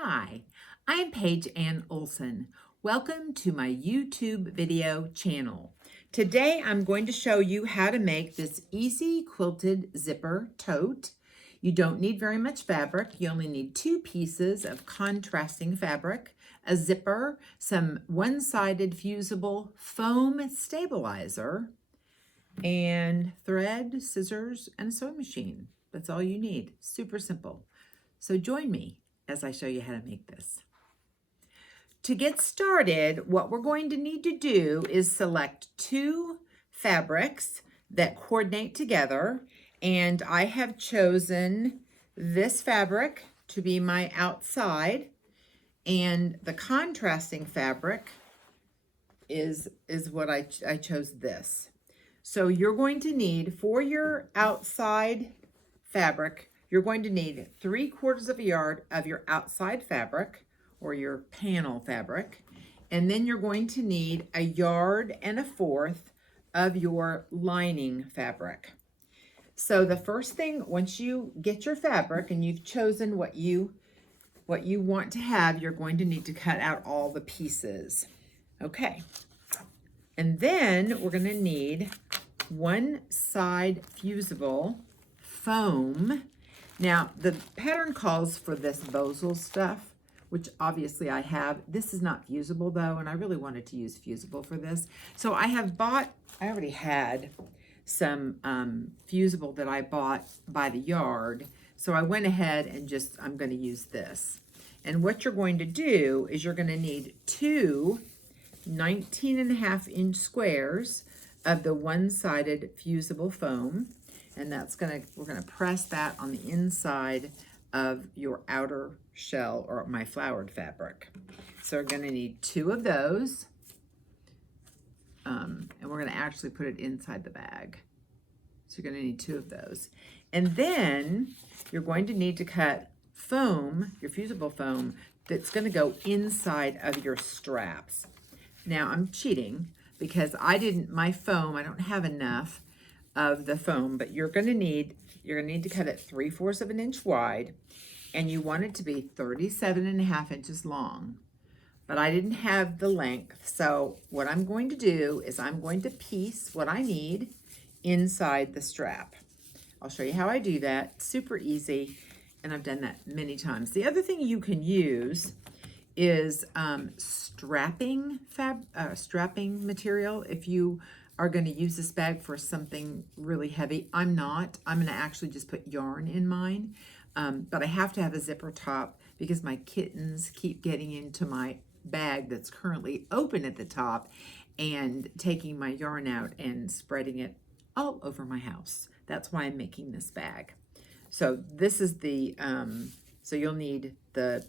Hi, I am Paige Ann Olson. Welcome to my YouTube video channel. Today I'm going to show you how to make this easy quilted zipper tote. You don't need very much fabric. You only need 2 pieces of contrasting fabric, a zipper, some one-sided fusible foam stabilizer, and thread, scissors, and a sewing machine. That's all you need. Super simple. So join me as I show you how to make this. To get started, what we're going to need to do is select 2 fabrics that coordinate together, and I have chosen this fabric to be my outside, and the contrasting fabric is what I chose this. So you're going to need, for your outside fabric, you're going to need 3/4 of a yard of your outside fabric or your panel fabric. And then you're going to need 1 1/4 yards of your lining fabric. So the first thing, once you get your fabric and you've chosen what you want to have, you're going to need to cut out all the pieces. Okay. And then we're going to need 1 side fusible foam. Now, the pattern calls for this Bosal stuff, which obviously I have. This is not fusible though, and I really wanted to use fusible for this. So I already had some fusible that I bought by the yard. So I went ahead and I'm going to use this. And what you're going to do is you're going to need 2 19.5-inch squares of the one-sided fusible foam, and we're gonna press that on the inside of your outer shell or my flowered fabric. So we're gonna need 2 of those, and we're gonna actually put it inside the bag. So you're gonna need 2 of those. And then you're going to need to cut foam, your fusible foam, that's gonna go inside of your straps. Now I'm cheating because I don't have enough of the foam, but you're gonna need to cut it 3/4 of an inch wide, and you want it to be 37.5 inches long. But I didn't have the length, so what I'm going to do is I'm going to piece what I need inside the strap. I'll show you how I do that. Super easy, and I've done that many times. The other thing you can use is strapping material. If you are going to use this bag for something really heavy, I'm not. I'm going to actually just put yarn in mine, but I have to have a zipper top because my kittens keep getting into my bag that's currently open at the top and taking my yarn out and spreading it all over my house. That's why I'm making this bag. So this is so you'll need the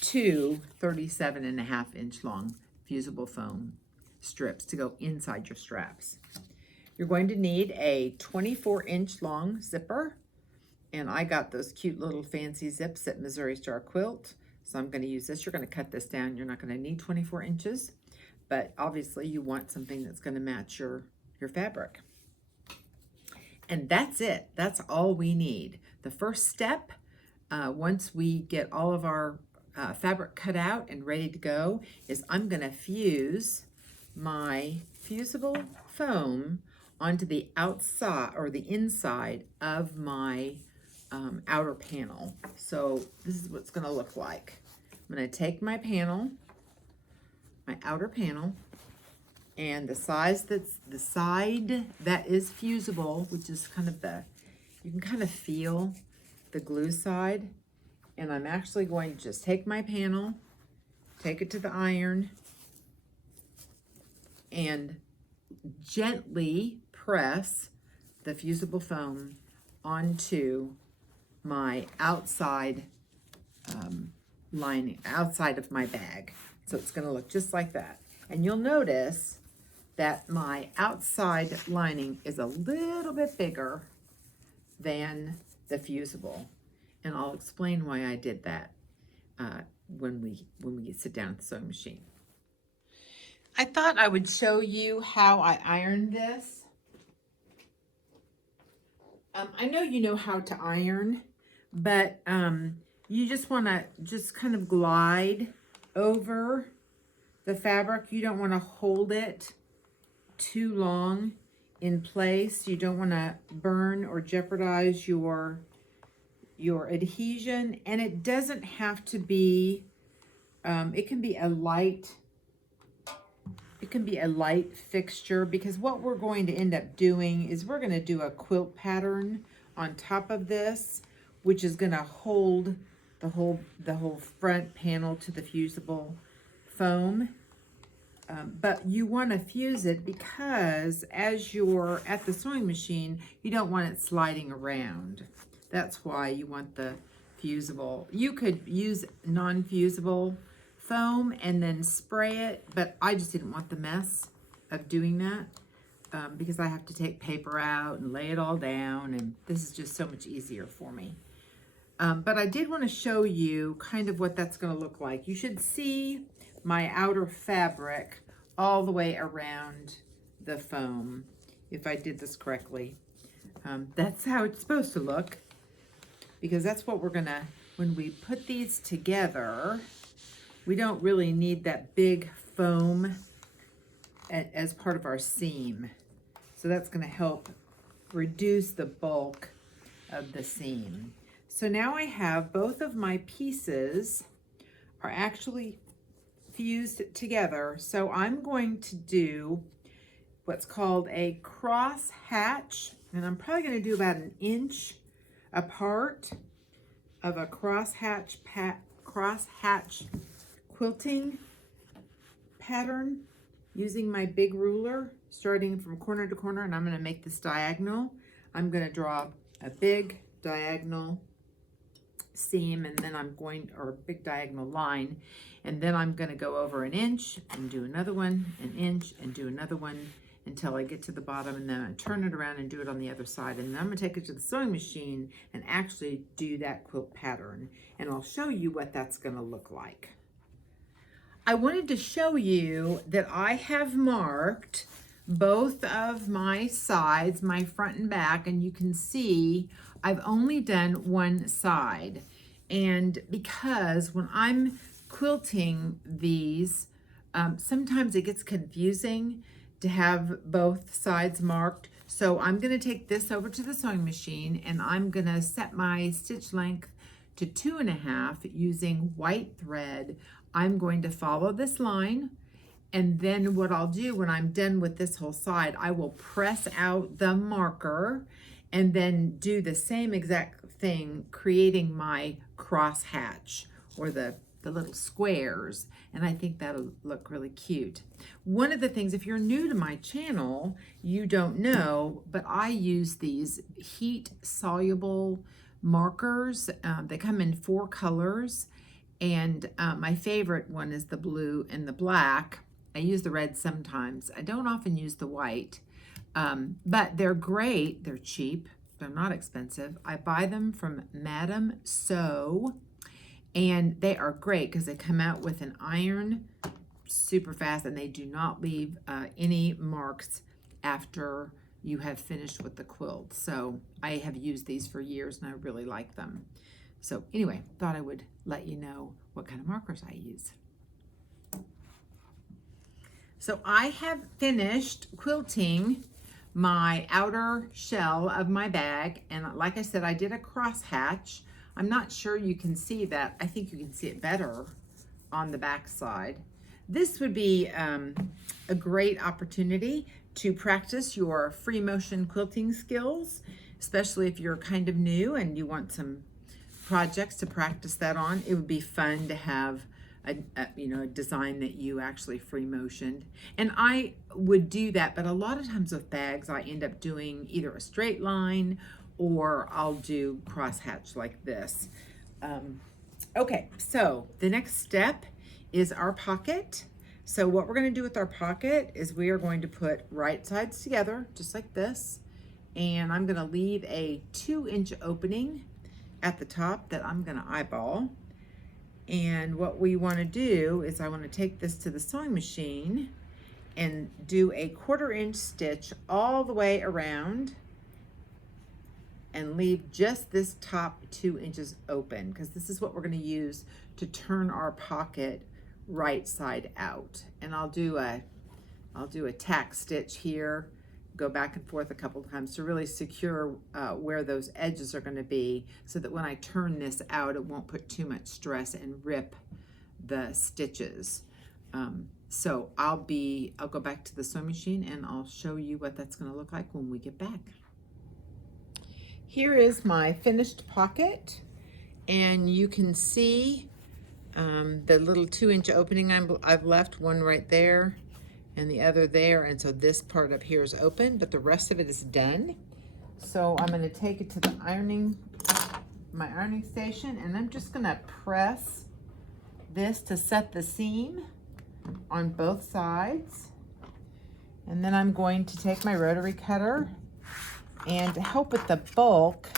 2 37.5-inch long fusible foam strips to go inside your straps. You're going to need a 24-inch long zipper, and I got those cute little fancy zips at Missouri Star Quilt, so I'm going to use this. You're going to cut this down. You're not going to need 24 inches, but obviously you want something that's going to match your fabric. And that's it. That's all we need. The first step, once we get all of our fabric cut out and ready to go, is I'm going to fuse my fusible foam onto the outside or the inside of my outer panel. So this is what it's going to look like. I'm going to take my panel, my outer panel, and the side that is fusible, which is kind of you can kind of feel the glue side. And I'm actually going to just take my panel, take it to the iron, and gently press the fusible foam onto my outside lining, outside of my bag. So it's going to look just like that. And you'll notice that my outside lining is a little bit bigger than the fusible. And I'll explain why I did that when we sit down at the sewing machine. I thought I would show you how I ironed this. I know you know how to iron, but you just want to just kind of glide over the fabric. You don't want to hold it too long in place. You don't want to burn or jeopardize your adhesion. And it doesn't have to be, it can be a light fixture, because what we're going to end up doing is we're going to do a quilt pattern on top of this, which is going to hold the whole front panel to the fusible foam. But you want to fuse it because as you're at the sewing machine, you don't want it sliding around. That's why you want the fusible. You could use non-fusible foam and then spray it, but I just didn't want the mess of doing that because I have to take paper out and lay it all down, and this is just so much easier for me. But I did want to show you kind of what that's going to look like. You should see my outer fabric all the way around the foam, if I did this correctly. That's how it's supposed to look, because that's what we're gonna, when we put these together, we don't really need that big foam as part of our seam. So that's gonna help reduce the bulk of the seam. So now I have both of my pieces are actually fused together. So I'm going to do what's called a cross hatch, and I'm probably going to do about 1 inch apart of a cross hatch quilting pattern using my big ruler, starting from corner to corner, and I'm going to make this diagonal. I'm going to draw a big diagonal seam, and then I'm going, or a big diagonal line, and then I'm going to go over 1 inch and do another one, 1 inch and do another one until I get to the bottom, and then I turn it around and do it on the other side, and then I'm going to take it to the sewing machine and actually do that quilt pattern, and I'll show you what that's going to look like. I wanted to show you that I have marked both of my sides, my front and back, and you can see I've only done one side. And because when I'm quilting these, sometimes it gets confusing to have both sides marked. So I'm going to take this over to the sewing machine, and I'm going to set my stitch length to 2.5 using white thread. I'm going to follow this line, and then what I'll do when I'm done with this whole side, I will press out the marker and then do the same exact thing, creating my cross hatch, or the little squares, and I think that'll look really cute. One of the things, if you're new to my channel, you don't know, but I use these heat soluble markers. They come in 4 colors, and my favorite one is the blue and the black. I use the red sometimes. I don't often use the white, but they're great. They're cheap. They're not expensive. I buy them from Madame Sew, and they are great because they come out with an iron super fast, and they do not leave any marks after you have finished with the quilt. So I have used these for years, and I really like them. So anyway, thought I would let you know what kind of markers I use. So I have finished quilting my outer shell of my bag, and like I said, I did a cross hatch. I'm not sure you can see that. I think you can see it better on the back side. This would be a great opportunity to practice your free motion quilting skills, especially if you're kind of new and you want some projects to practice that on. It would be fun to have a design that you actually free motioned. And I would do that, but a lot of times with bags, I end up doing either a straight line or I'll do cross hatch like this. Okay, so the next step is our pocket. So what we're going to do with our pocket is we are going to put right sides together, just like this. And I'm going to leave a 2-inch opening at the top that I'm going to eyeball. And what we want to do is I want to take this to the sewing machine and do a 1/4 inch stitch all the way around. and leave just this top 2 inches open, because this is what we're going to use to turn our pocket right side out. And I'll do a tack stitch here, go back and forth a couple of times to really secure where those edges are going to be, so that when I turn this out, it won't put too much stress and rip the stitches. So I'll go back to the sewing machine and I'll show you what that's going to look like when we get back. Here is my finished pocket, and you can see the little 2-inch opening I've left, one right there and the other there, and so this part up here is open, but the rest of it is done. So I'm going to take it to the my ironing station, and I'm just going to press this to set the seam on both sides. And then I'm going to take my rotary cutter, and to help with the bulk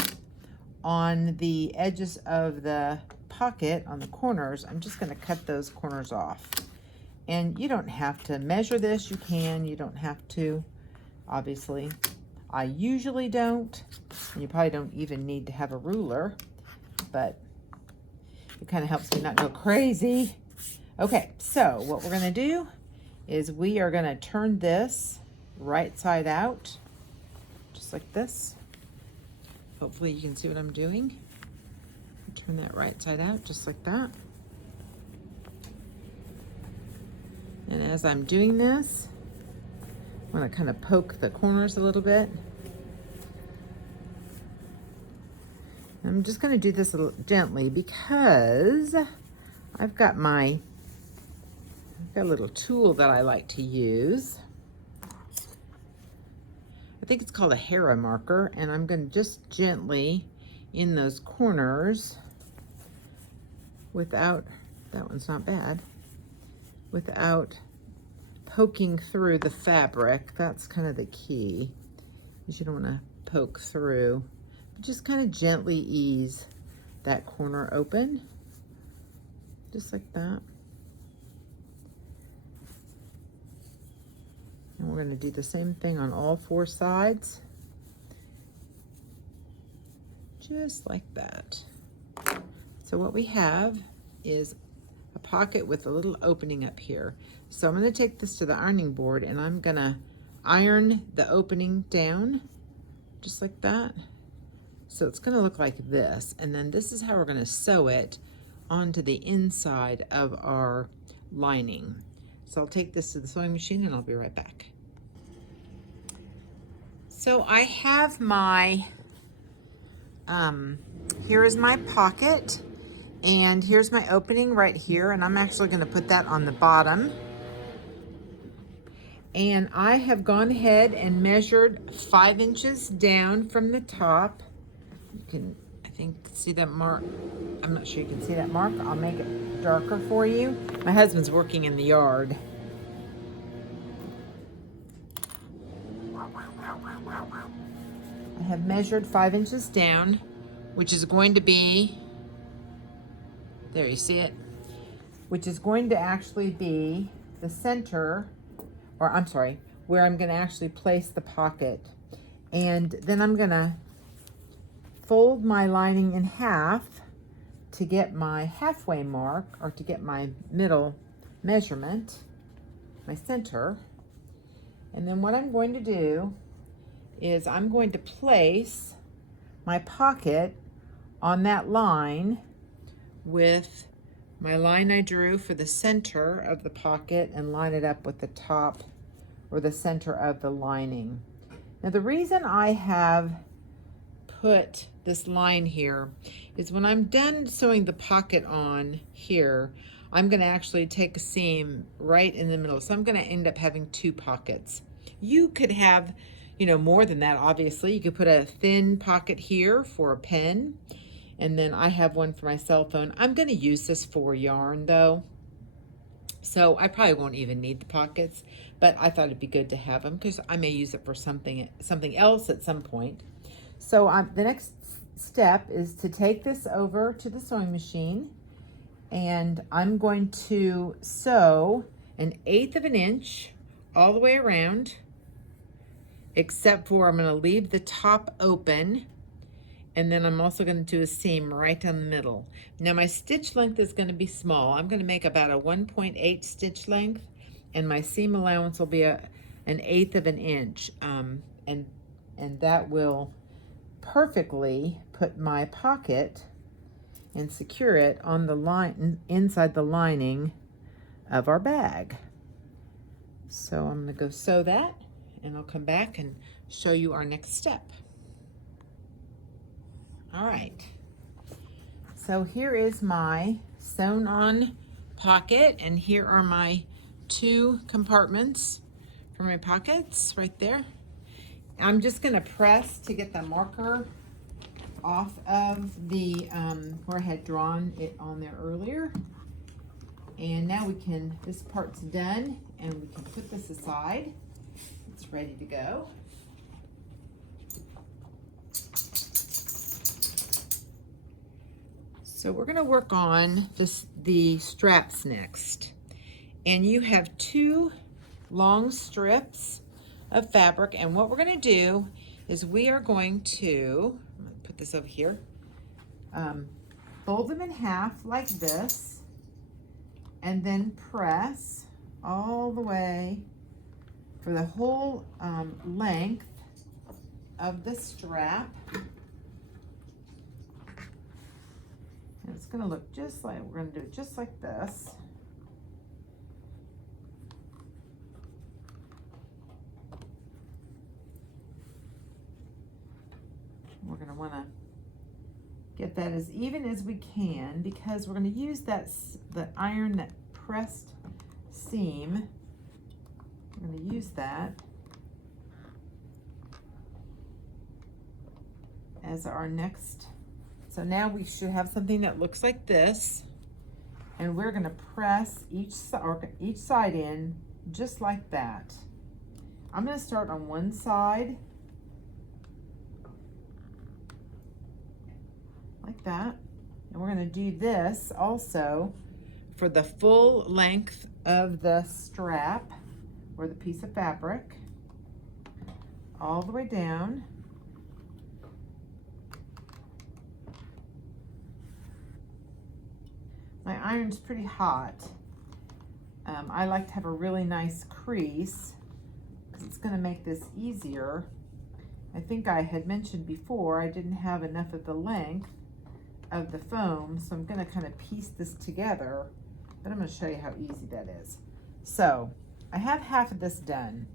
on the edges of the pocket, on the corners, I'm just going to cut those corners off. And you don't have to measure this. You can, you don't have to, obviously. I usually don't, and you probably don't even need to have a ruler, but it kind of helps me not go crazy. Okay, so what we're going to do is we are going to turn this right side out, just like this. Hopefully you can see what I'm doing. Turn that right side out, just like that. And as I'm doing this, I'm going to kind of poke the corners a little bit. I'm just going to do this a little gently, because I've got a little tool that I like to use. I think it's called a Hera marker, and I'm going to just gently in those corners without, that one's not bad, without poking through the fabric. That's kind of the key, is you don't want to poke through, but just kind of gently ease that corner open, just like that. And we're going to do the same thing on all 4 sides, just like that. So what we have is a pocket with a little opening up here. So I'm going to take this to the ironing board, and I'm going to iron the opening down, just like that. So it's going to look like this, and then this is how we're going to sew it onto the inside of our lining. So I'll take this to the sewing machine and I'll be right back. So I have my, here is my pocket, and here's my opening right here, and I'm actually going to put that on the bottom. And I have gone ahead and measured 5 inches down from the top. You can, I think, see that mark. I'm not sure you can see that mark. I'll make it darker for you. My husband's working in the yard. I have measured 5 inches down, which is going to be, there you see it, which is going to actually be the center, or I'm sorry, where I'm going to actually place the pocket. And then I'm going to fold my lining in half to get my halfway mark, or to get my middle measurement, my center. And then what I'm going to do is I'm going to place my pocket on that line with my line I drew for the center of the pocket, and line it up with the top or the center of the lining. Now the reason I have put this line here is when I'm done sewing the pocket on here, I'm going to actually take a seam right in the middle. So I'm going to end up having 2 pockets. You could have, you know, more than that, obviously. You could put a thin pocket here for a pen, and then I have one for my cell phone. I'm going to use this for yarn though, so I probably won't even need the pockets, but I thought it'd be good to have them because I may use it for something else at some point. So the next step is to take this over to the sewing machine, and I'm going to sew 1/8 of an inch all the way around, except for I'm going to leave the top open, And then I'm also going to do a seam right down the middle. Now my stitch length is going to be small. I'm going to make about a 1.8 stitch length, and my seam allowance will be an 1/8 of an inch. And that will perfectly put my pocket and secure it on the line inside the lining of our bag. So I'm going to go sew that, and I'll come back and show you our next step. All right, so here is my sewn on pocket, and here are my 2 compartments for my pockets right there. I'm just gonna press to get the marker off of the where I had drawn it on there earlier. And now this part's done, and we can put this aside. It's ready to go. So we're going to work on the straps next. And you have 2 long strips of fabric, and what we're going to do is we are going to, I'm going to put this over here, fold them in half like this, and then press all the way for the whole length of the strap. And it's going to look just like, we're going to do it just like this. We're going to want to get that as even as we can, because we're going to use the iron that pressed seam. We're going to use that as our next. So now we should have something that looks like this, and we're going to press each side in just like that. I'm going to start on one side like that, and we're going to do this also for the full length of the strap or the piece of fabric, all the way down. My iron's pretty hot. I like to have a really nice crease because it's going to make this easier. I think I had mentioned before I didn't have enough of the length of the foam, so I'm going to kind of piece this together, but I'm going to show you how easy that is. So I have half of this done.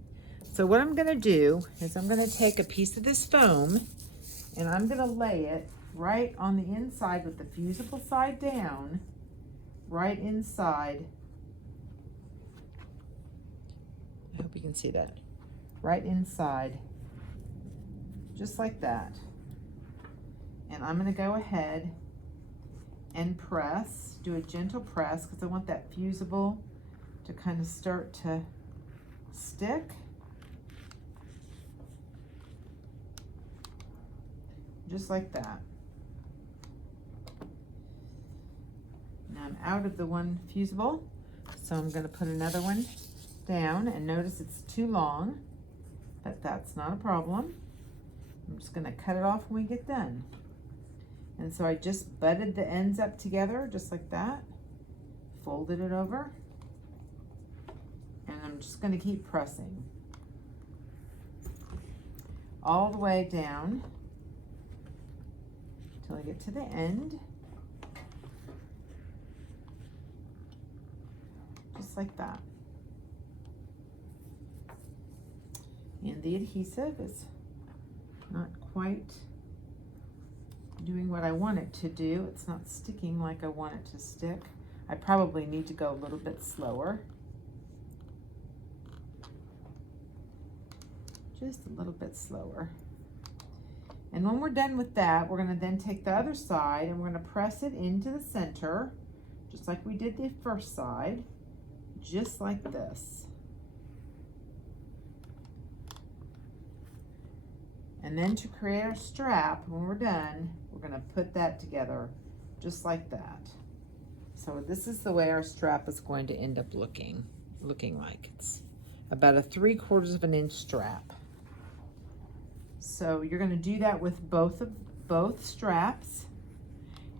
So what I'm going to do is I'm going to take a piece of this foam, and I'm going to lay it right on the inside with the fusible side down, right inside. I hope you can see that. Right inside, just like that. And I'm going to go ahead and press, do a gentle press, because I want that fusible to kind of start to stick. Just like that. Now I'm out of the one fusible, so I'm going to put another one down, and notice it's too long, but that's not a problem. I'm just going to cut it off when we get done. And so I just butted the ends up together just like that, folded it over, and I'm just going to keep pressing all the way down until I get to the end. Just like that. And the adhesive is not quite doing what I want it to do. It's not sticking like I want it to stick. I probably need to go a little bit slower. Just a little bit slower. And when we're done with that, we're going to then take the other side and we're going to press it into the center, just like we did the first side, just like this. And then to create our strap, when we're done, we're going to put that together just like that. So this is the way our strap is going to end up looking like. It's about a 3/4 of an inch strap. So you're going to do that with both both straps.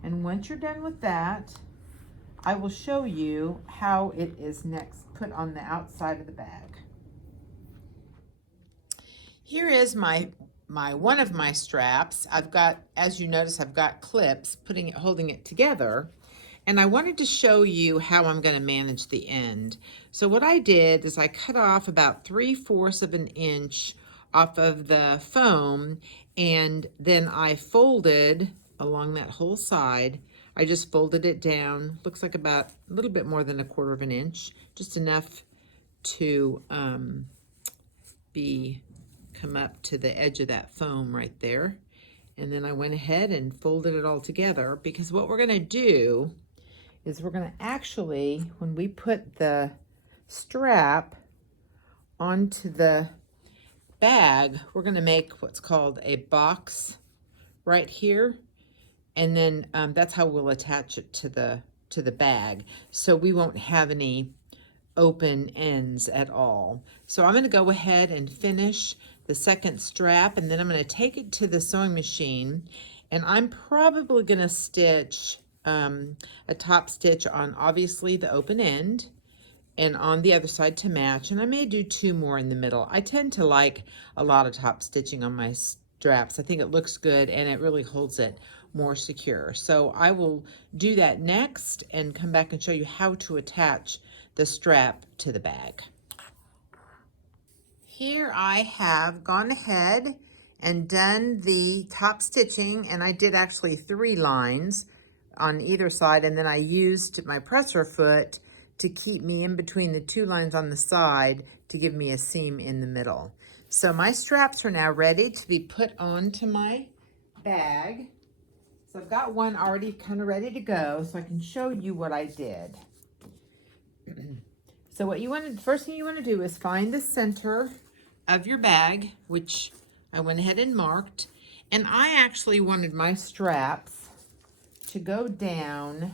And once you're done with that, I will show you how it is next put on the outside of the bag. Here is my one of my straps. I've got, as you notice, I've got clips holding it together. And I wanted to show you how I'm going to manage the end. So what I did is I cut off about 3/4 of an inch off of the foam, and then I folded along that whole side. I just folded it down. Looks like about a little bit more than 1/4 of an inch, just enough to come up to the edge of that foam right there. And then I went ahead and folded it all together, because what we're going to do is we're going to actually, when we put the strap onto the bag, we're going to make what's called a box right here, and then that's how we'll attach it to the bag, so we won't have any open ends at all. So I'm going to go ahead and finish the second strap, and then I'm going to take it to the sewing machine, and I'm probably going to stitch a top stitch on, obviously, the open end, and on the other side to match, and I may do 2 more in the middle. I tend to like a lot of top stitching on my straps. I think it looks good and it really holds it more secure. So I will do that next and come back and show you how to attach the strap to the bag. Here I have gone ahead and done the top stitching, and I did actually 3 lines on either side, and then I used my presser foot to keep me in between the 2 lines on the side to give me a seam in the middle. So my straps are now ready to be put onto my bag. So I've got one already kind of ready to go, so I can show you what I did. So what you want to, the first thing you want to do is find the center of your bag, which I went ahead and marked. And I actually wanted my straps to go down,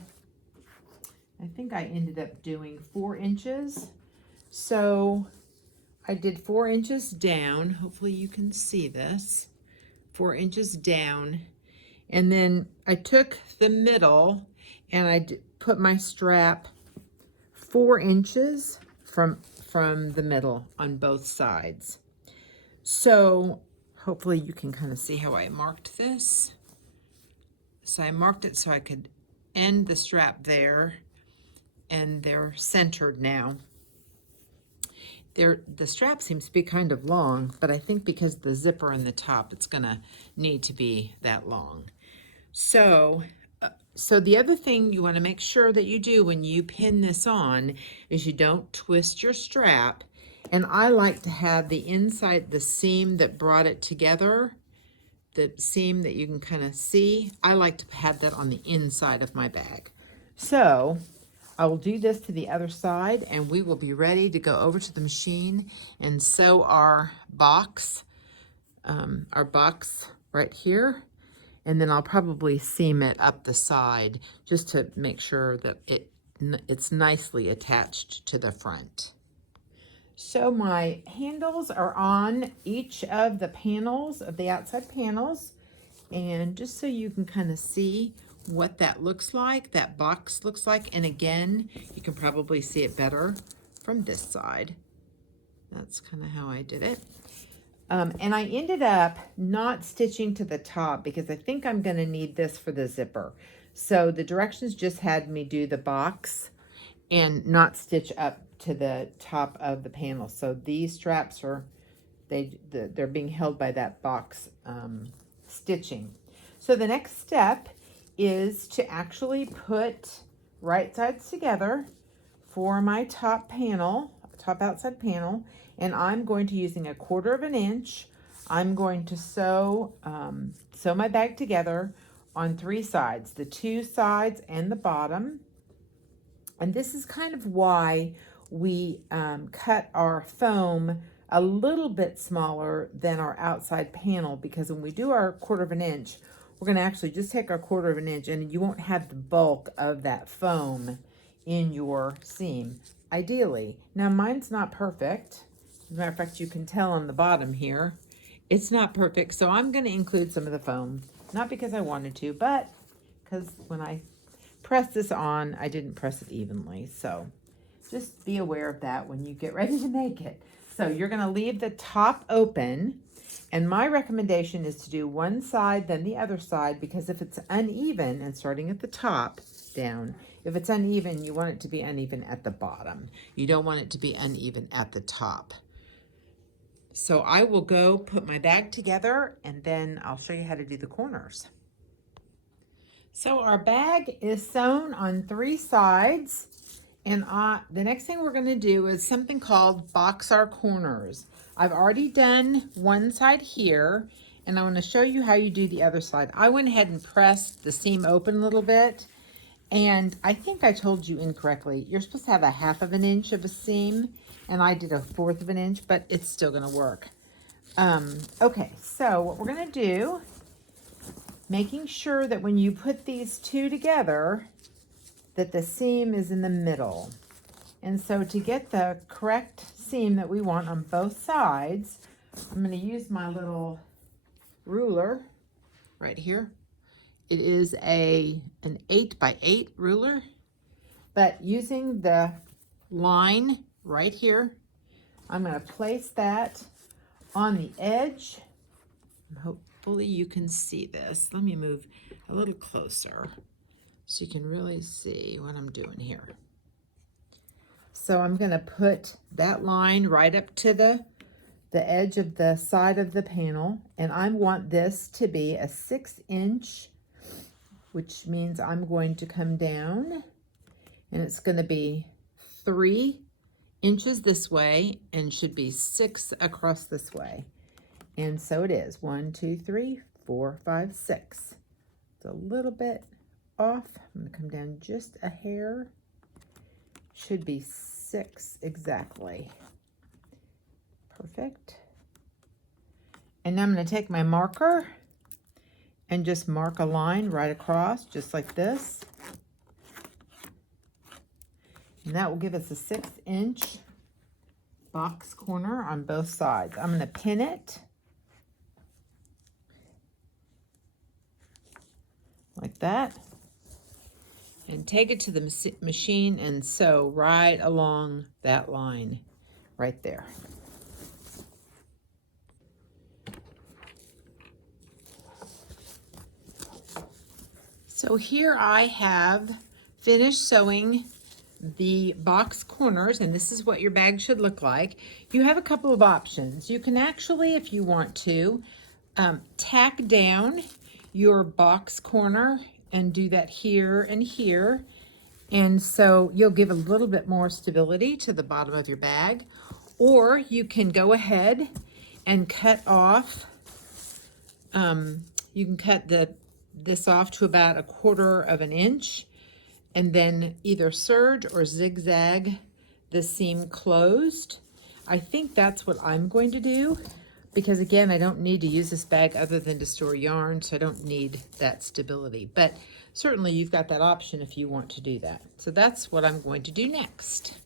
I think I ended up doing 4 inches. So I did 4 inches down. Hopefully you can see this. 4 inches down. And then I took the middle and I put my strap 4 inches from the middle on both sides. So hopefully you can kind of see how I marked this. So I marked it so I could end the strap there, and they're centered now. The strap seems to be kind of long, but I think because the zipper in the top, it's gonna need to be that long. So the other thing you want to make sure that you do when you pin this on is you don't twist your strap. And I like to have the inside, the seam that brought it together, the seam that you can kind of see, I like to have that on the inside of my bag. So I will do this to the other side, and we will be ready to go over to the machine and sew our box right here. And then I'll probably seam it up the side just to make sure that it's nicely attached to the front. So my handles are on each of the panels, of the outside panels. And just so you can kind of see what that looks like, that box looks like. And again, you can probably see it better from this side. That's kind of how I did it. And I ended up not stitching to the top because I think I'm going to need this for the zipper. So the directions just had me do the box and not stitch up to the top of the panel. So these straps are, they're being held by that box stitching. So the next step is to actually put right sides together for my top outside panel. And I'm going to, using 1/4 of an inch, I'm going to sew my bag together on 3 sides, the 2 sides and the bottom. And this is kind of why we cut our foam a little bit smaller than our outside panel, because when we do our 1/4 of an inch, we're going to actually just take our 1/4 of an inch, and you won't have the bulk of that foam in your seam, ideally. Now mine's not perfect. As a matter of fact, you can tell on the bottom here, it's not perfect. So I'm going to include some of the foam Not because I wanted to, but because when I pressed this on, I didn't press it evenly. So just be aware of that when you get ready to make it. So you're going to leave the top open. And my recommendation is to do one side, then the other side, because if it's uneven, and starting at the top down, if it's uneven, you want it to be uneven at the bottom. You don't want it to be uneven at the top. So I will go put my bag together, and then I'll show you how to do the corners. So our bag is sewn on 3 sides. And the next thing we're going to do is something called box our corners. I've already done one side here, and I want to show you how you do the other side. I went ahead and pressed the seam open a little bit, and I think I told you incorrectly. You're supposed to have a 1/2 inch of a seam, and I did a 1/4 inch, but it's still going to work. Okay, so what we're going to do, making sure that when you put these two together, that the seam is in the middle. And so to get the correct seam that we want on both sides, I'm going to use my little ruler right here. It is an 8x8 ruler, but using the line right here, I'm going to place that on the edge. Hopefully you can see this. Let me move a little closer so you can really see what I'm doing here. So I'm going to put that line right up to the edge of the side of the panel, and I want this to be a 6-inch, which means I'm going to come down, and it's going to be 3 inches this way and should be 6 across this way. And so it is. 1, 2, 3, 4, 5, 6. It's a little bit off. I'm going to come down just a hair. Should be 6 exactly. Perfect. And now I'm going to take my marker and just mark a line right across, just like this. And that will give us a 6-inch box corner on both sides. I'm going to pin it like that. And take it to the machine and sew right along that line right there. So here I have finished sewing the box corners, and this is what your bag should look like. You have a couple of options. You can actually, if you want to, tack down your box corner and do that here and here. And so you'll give a little bit more stability to the bottom of your bag. Or you can go ahead and cut off, you can cut this off to about 1/4 inch, and then either serge or zigzag the seam closed. I think that's what I'm going to do, because again, I don't need to use this bag other than to store yarn, so I don't need that stability. But certainly you've got that option if you want to do that. So that's what I'm going to do next.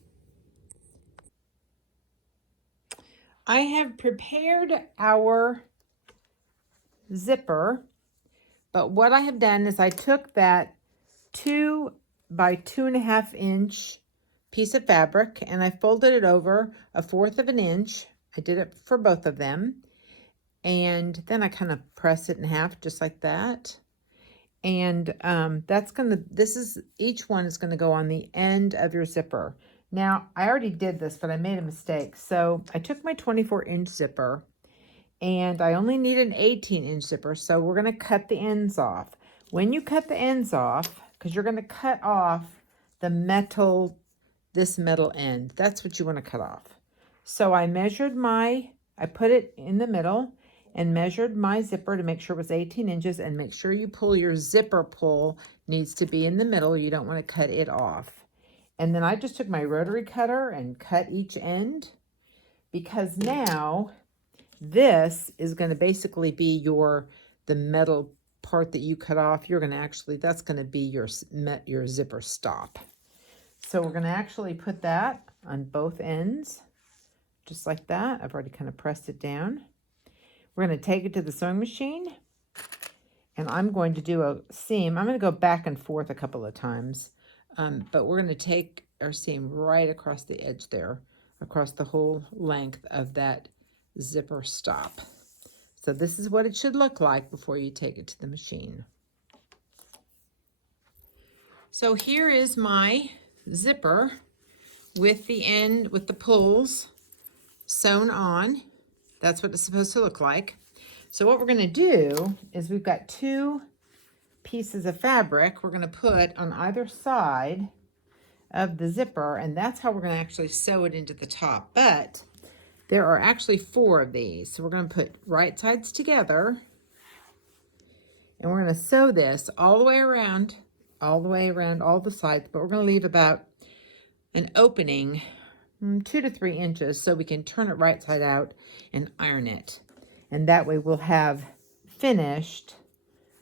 I have prepared our zipper, but what I have done is I took that 2 by 2.5 inch piece of fabric and I folded it over 1/4 inch. I did it for both of them. And then I kind of press it in half just like that. And each one is going to go on the end of your zipper. Now, I already did this, but I made a mistake. So I took my 24-inch zipper, and I only need an 18-inch zipper, so we're going to cut the ends off. When you cut the ends off, because you're going to cut off this metal end, that's what you want to cut off. So I put it in the middle and measured my zipper to make sure it was 18 inches, and make sure you pull your zipper pull needs to be in the middle. You don't want to cut it off. And then I just took my rotary cutter and cut each end, because now this is going to basically be the metal part that you cut off. You're going to actually, that's going to be your zipper stop. So we're going to actually put that on both ends, just like that. I've already kind of pressed it down. We're going to take it to the sewing machine, and I'm going to do a seam. I'm going to go back and forth a couple of times, but we're going to take our seam right across the edge there, across the whole length of that zipper stop. So this is what it should look like before you take it to the machine. So here is my zipper with the pulls sewn on. That's what it's supposed to look like. So what we're going to do is we've got 2 pieces of fabric we're going to put on either side of the zipper, and that's how we're going to actually sew it into the top. But there are actually 4 of these. So we're going to put right sides together, and we're going to sew this all the way around all the sides, but we're going to leave about an opening 2 to 3 inches so we can turn it right side out and iron it. And that way we'll have finished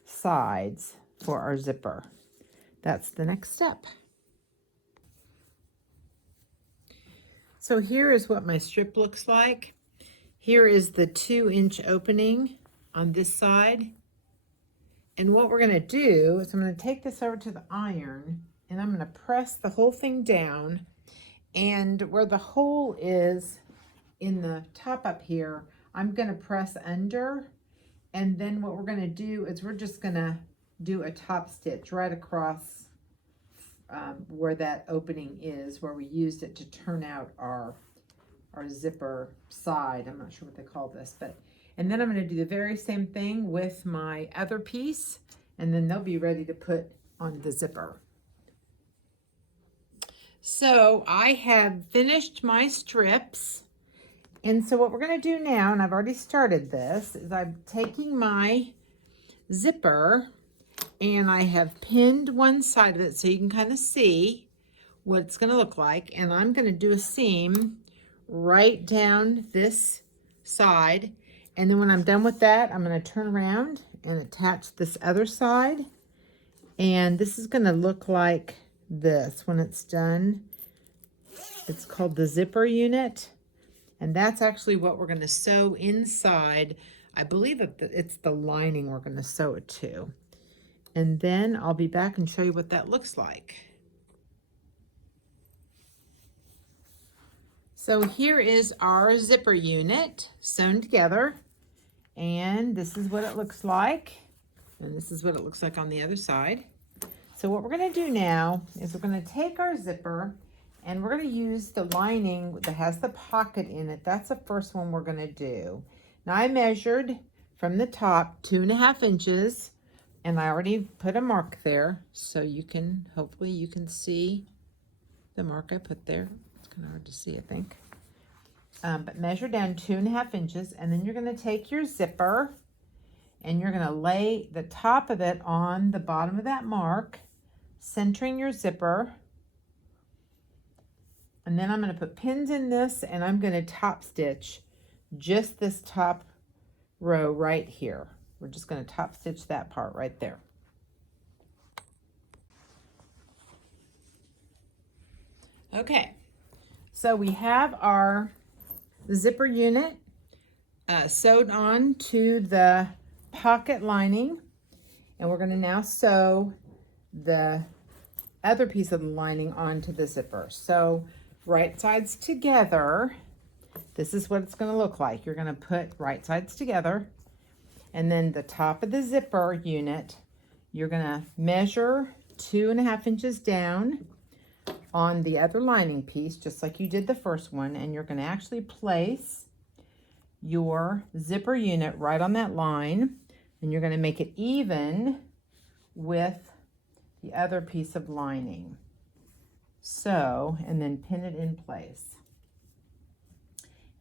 sides for our zipper. That's the next step. So here is what my strip looks like. Here is the 2-inch opening on this side. And what we're going to do is I'm going to take this over to the iron, and I'm going to press the whole thing down. And where the hole is in the top up here, I'm going to press under. And then what we're going to do is we're just going to do a top stitch right across where that opening is, where we used it to turn out our zipper side. I'm not sure what they call this, but and then I'm going to do the very same thing with my other piece, and then they'll be ready to put on the zipper. So I have finished my strips, and so what we're going to do now, and I've already started this, is I'm taking my zipper and I have pinned one side of it so you can kind of see what it's going to look like, and I'm going to do a seam right down this side. And then when I'm done with that, I'm going to turn around and attach this other side. And this is going to look like this when it's done. It's called the zipper unit. And that's actually what we're going to sew inside. I believe it's the lining we're going to sew it to. And then I'll be back and show you what that looks like. So here is our zipper unit sewn together, and this is what it looks like, and this is what it looks like on the other side. So what we're going to do now is we're going to take our zipper and we're going to use the lining that has the pocket in it. That's the first one we're going to do. Now I measured from the top 2.5 inches, and I already put a mark there, so you can, hopefully you can see the mark I put there. Kind of hard to see, I think. But measure down 2.5 inches, and then you're going to take your zipper and you're going to lay the top of it on the bottom of that mark, centering your zipper. And then I'm going to put pins in this, and I'm going to top stitch just this top row right here. We're just going to top stitch that part right there. Okay. So we have our zipper unit sewed on to the pocket lining, and we're going to now sew the other piece of the lining onto the zipper. So right sides together, this is what it's going to look like. You're going to put right sides together, and then the top of the zipper unit, you're going to measure 2.5 inches down on the other lining piece, just like you did the first one, and you're going to actually place your zipper unit right on that line, and you're going to make it even with the other piece of lining. So, and then pin it in place.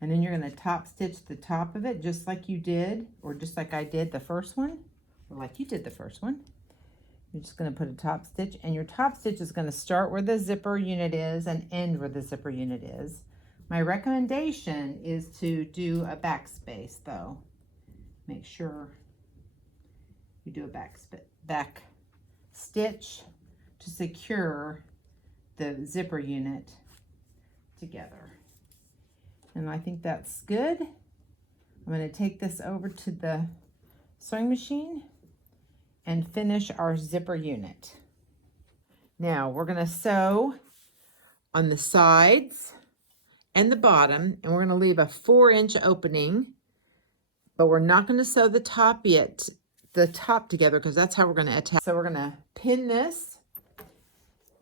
And then you're going to top stitch the top of it just like you did, or just like I did the first one, or like you did the first one. You're just going to put a top stitch, and your top stitch is going to start where the zipper unit is and end where the zipper unit is. My recommendation is to do a backspace though. Make sure you do a back stitch to secure the zipper unit together. And I think that's good. I'm going to take this over to the sewing machine, and finish our zipper unit. Now we're going to sew on the sides and the bottom, and we're going to leave a 4-inch opening, but we're not going to sew the top yet, the top together, because that's how we're going to attach. So we're going to pin this,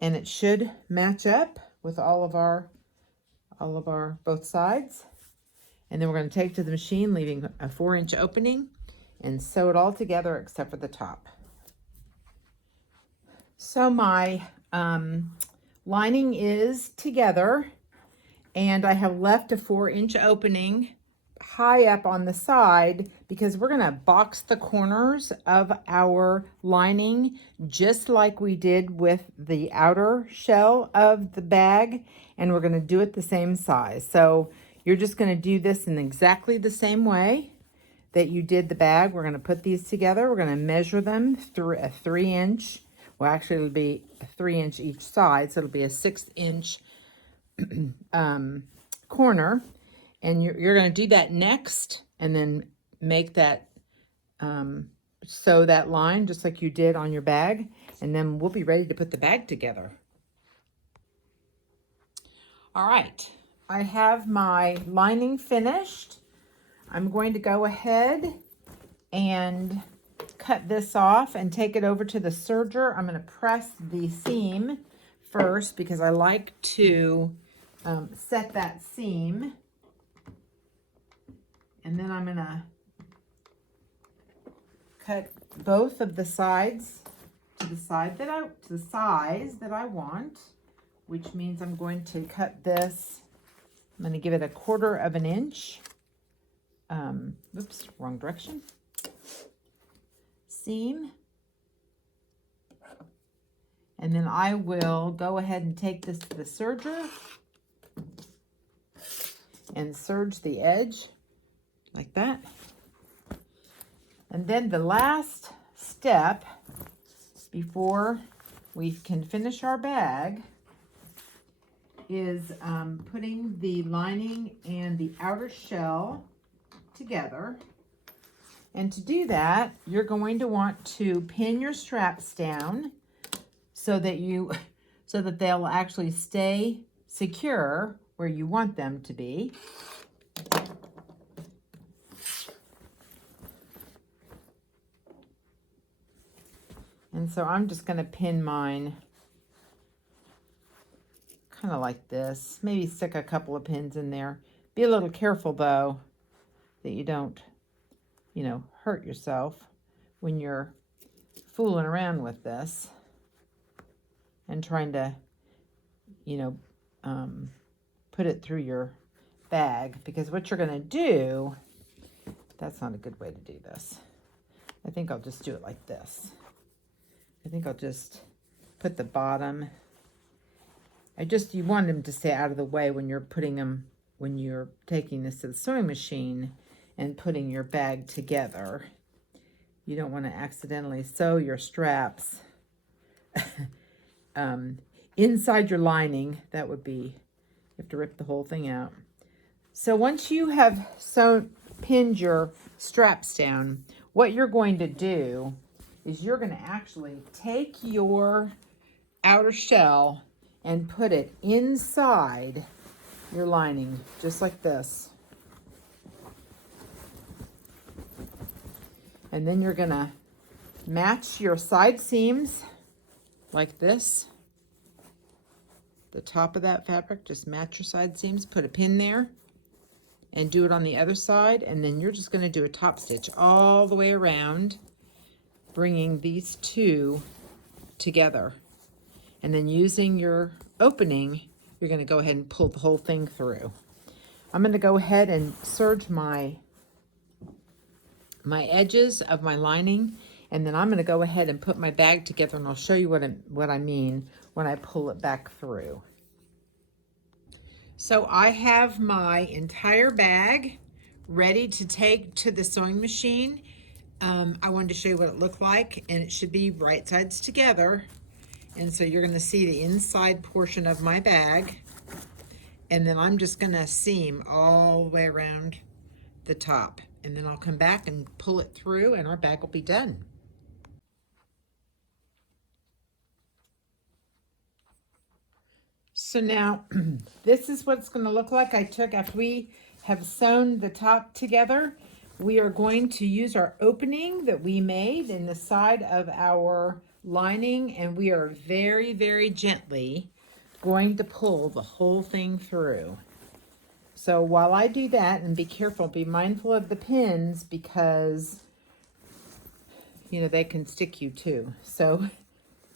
and it should match up with all of our both sides. And then we're going to take to the machine, leaving a 4-inch opening, and sew it all together except for the top. So my lining is together, and I have left a 4-inch opening high up on the side because we're going to box the corners of our lining just like we did with the outer shell of the bag, and we're going to do it the same size. So you're just going to do this in exactly the same way that you did the bag. We're going to put these together. We're going to measure them through a 3-inch. Well, actually, it'll be a 3-inch each side, so it'll be a 6-inch corner. And you're going to do that next, and then make that, sew that line just like you did on your bag, and then we'll be ready to put the bag together. All right, I have my lining finished. I'm going to go ahead and cut this off and take it over to the serger. I'm going to press the seam first because I like to set that seam. And then I'm going to cut both of the sides to the size that I want, which means I'm going to cut this. I'm going to give it a 1/4 inch. Oops, wrong direction. Seam. And then I will go ahead and take this to the serger and serge the edge like that. And then the last step before we can finish our bag is putting the lining and the outer shell together. And to do that, you're going to want to pin your straps down so that they'll actually stay secure where you want them to be. And so I'm just going to pin mine kind of like this. Maybe stick a couple of pins in there. Be a little careful though that you don't, hurt yourself when you're fooling around with this and trying to, put it through your bag, because what you're going to do, that's not a good way to do this. I think I'll just do it like this. I think I'll just put the bottom. You want them to stay out of the way when you're when you're taking this to the sewing machine and putting your bag together. You don't want to accidentally sew your straps inside your lining. That would be, you have to rip the whole thing out. So once you have pinned your straps down, what you're going to do is you're going to actually take your outer shell and put it inside your lining, just like this. And then you're going to match your side seams like this. The top of that fabric, just match your side seams, put a pin there, and do it on the other side. And then you're just going to do a top stitch all the way around, bringing these two together. And then using your opening, you're going to go ahead and pull the whole thing through. I'm going to go ahead and serge my edges of my lining, and then I'm going to go ahead and put my bag together, and I'll show you what I mean when I pull it back through. So I have my entire bag ready to take to the sewing machine. I wanted to show you what it looked like, and it should be right sides together. And so you're going to see the inside portion of my bag, and then I'm just going to seam all the way around the top, and then I'll come back and pull it through, and our bag will be done. So now this is what it's going to look like. After we have sewn the top together, we are going to use our opening that we made in the side of our lining, and we are very, very gently going to pull the whole thing through. So while I do that, and be careful, be mindful of the pins, because you know they can stick you too. So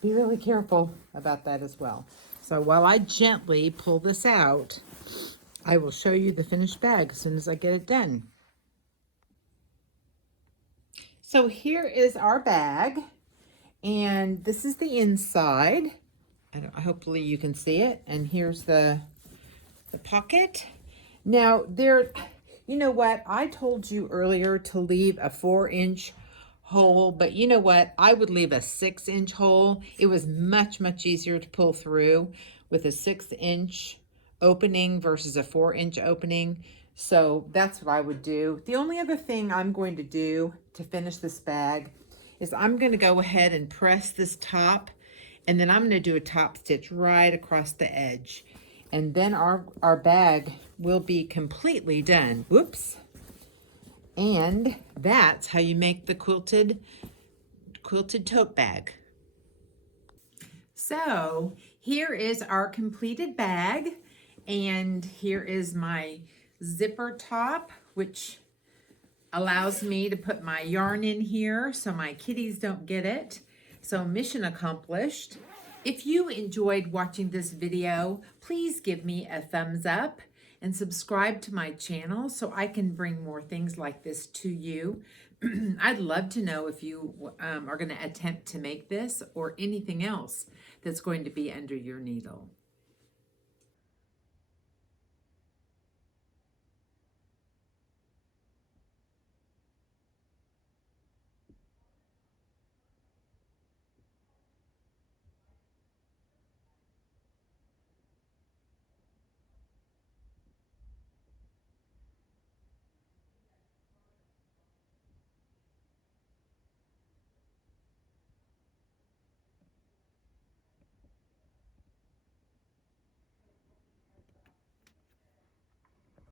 be really careful about that as well. So while I gently pull this out, I will show you the finished bag as soon as I get it done. So here is our bag, and this is the inside. Hopefully you can see it. And here's the pocket. Now you know what? I told you earlier to leave a 4-inch hole, but you know what? I would leave a 6-inch hole. It was much, much easier to pull through with a 6-inch opening versus a 4-inch opening. So that's what I would do. The only other thing I'm going to do to finish this bag is I'm going to go ahead and press this top, and then I'm going to do a top stitch right across the edge. And then our bag will be completely done. Whoops. And that's how you make the quilted tote bag. So here is our completed bag, and here is my zipper top, which allows me to put my yarn in here so my kitties don't get it. So mission accomplished. If you enjoyed watching this video, please give me a thumbs up and subscribe to my channel so I can bring more things like this to you. I'd love to know if you are going to attempt to make this or anything else that's going to be under your needle.